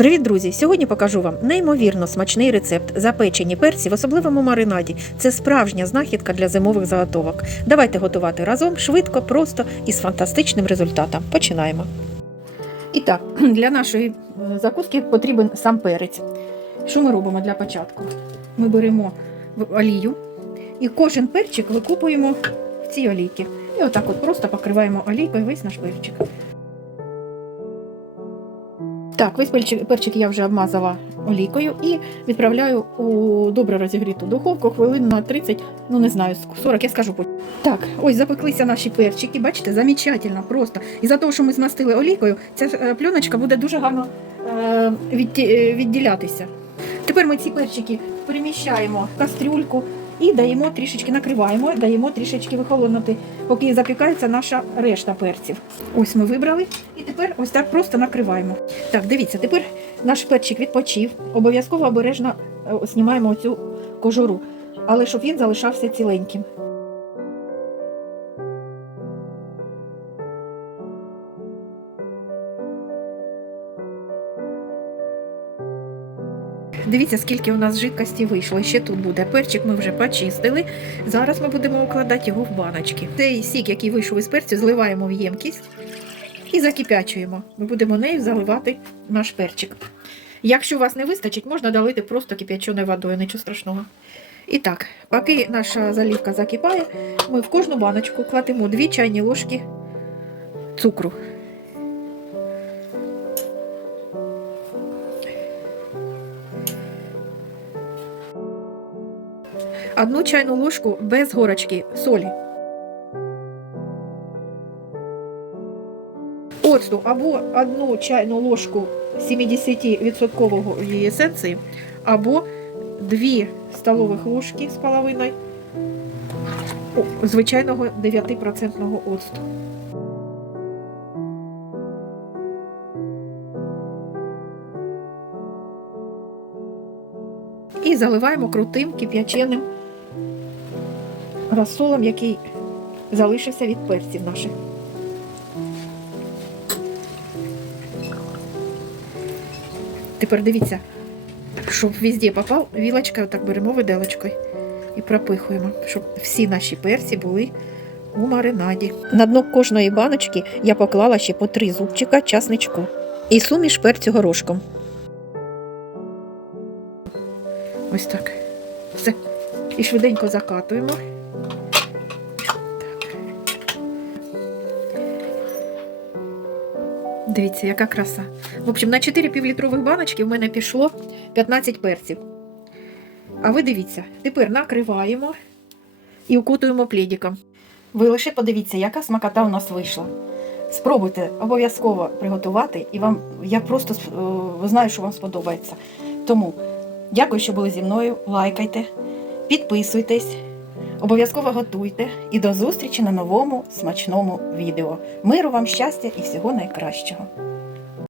Привіт, друзі! Сьогодні покажу вам неймовірно смачний рецепт запечені перці в особливому маринаді. Це справжня знахідка для зимових заготовок. Давайте готувати разом швидко, просто і з фантастичним результатом. Починаємо. І так, для нашої е, закуски потрібен сам перець. Що ми робимо для початку? Ми беремо олію і кожен перчик викупуємо в цій олійці. І отак от просто покриваємо олійкою весь наш перчик. Так, весь перчик, я вже обмазала олійкою і відправляю у добре розігріту духовку хвилин на 30, ну не знаю, 40, я скажу потім. Так, ось запеклися наші перчики, бачите, замечательно просто. І за того, що ми змастили олійкою, ця е, пленочка буде дуже гарно е, е, відділятися. Тепер ми ці перчики переміщаємо в кастрюльку і даємо трішечки, накриваємо, даємо трішечки вихолонути, поки запікається наша решта перців. Ось ми вибрали, і тепер ось так просто накриваємо. Так, дивіться, тепер наш перчик відпочив. Обов'язково обережно е, знімаємо цю кожуру, але щоб він залишався ціленьким. Дивіться, скільки у нас жидкості вийшло. Ще тут буде перчик, ми вже почистили. Зараз ми будемо укладати його в баночки. Цей сік, який вийшов із перцю, зливаємо в ємкість і закипячуємо. Ми будемо нею заливати наш перчик. Якщо у вас не вистачить, можна долити просто кип'яченою водою, нічого страшного. І так, поки наша залівка закипає, ми в кожну баночку кладемо 2 чайні ложки цукру. Одну чайну ложку без горочки солі. Оцту або одну чайну ложку 70% її есенції, або 2 столових ложки з половиною звичайного 9% оцту. І заливаємо крутим кип'яченим розсолом, який залишився від перців наших. Тепер дивіться, щоб везде попав, вілочкою так беремо виделочкою і пропихуємо, щоб всі наші перці були у маринаді. На дно кожної баночки я поклала ще по три зубчика часничку і суміш перцю горошком. Ось так. Все. І швиденько закатуємо. Дивіться, яка краса. В общем, на 4 півлітрових баночки в мене пішло 15 перців. А ви дивіться, тепер накриваємо і укутуємо плідіком. Ви лише подивіться, яка смакота у нас вийшла. Спробуйте обов'язково приготувати, і вам я просто е, знаю, що вам сподобається. Тому дякую, що були зі мною. Лайкайте, підписуйтесь, обов'язково готуйте і до зустрічі на новому смачному відео. Миру вам щастя і всього найкращого!